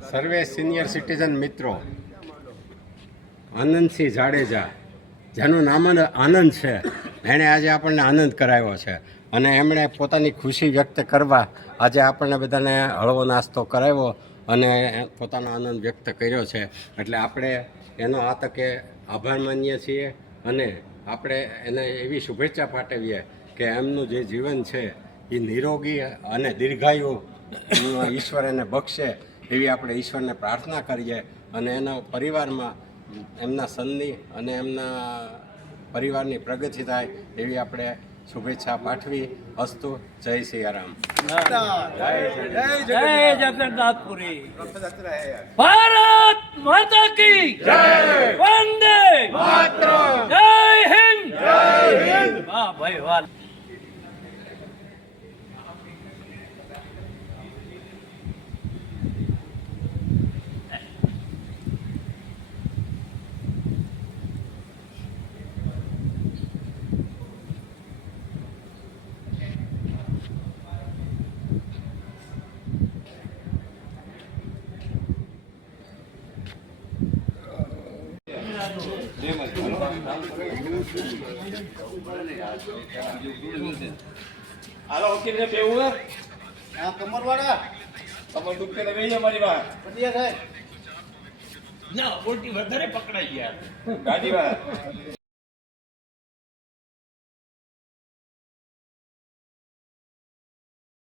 સર્વે senior citizen મિત્રો, આનંદસિંહ જાડેજા, જેનું નામ જ આનંદ છે, એણે આજે આપણને આનંદ કરાવ્યો છે અને એમણે પોતાની ખુશી વ્યક્ત કરવા આજે આપણને બધાને હળવો નાસ્તો કરાવ્યો અને પોતાનો આનંદ વ્યક્ત કર્યો છે. એટલે આપણે એનો આ તકે આભાર માનીએ છીએ અને આપણે એને એવી શુભેચ્છા પાઠવીએ કે એમનું જે જીવન છે એ નિરોગી અને દીર્ઘાયુ ઈશ્વર એને બક્ષે એવી આપણે ઈશ્વરને પ્રાર્થના કરીએ અને એના પરિવારમાં એમના સનની અને એમના પરિવારની પ્રગતિ થાય એવી આપણે શુભેચ્છા પાઠવી. અસ્તુ. જય સિયારામ. જય જગન્નાથપુરી. ભારત માતા કી જય. વંદે માતરમ. જય હિન્દ. જય હિન્દ. વાહ ભાઈ વાહ. હાલો વકીલ ને બેવું હે આ કમરવાળા કમર દુખે તો બેહી અમારી વાત પટિયા સાહેબ ના ઉલટી વધારે પકડાઈ ગયા ગાડી વાત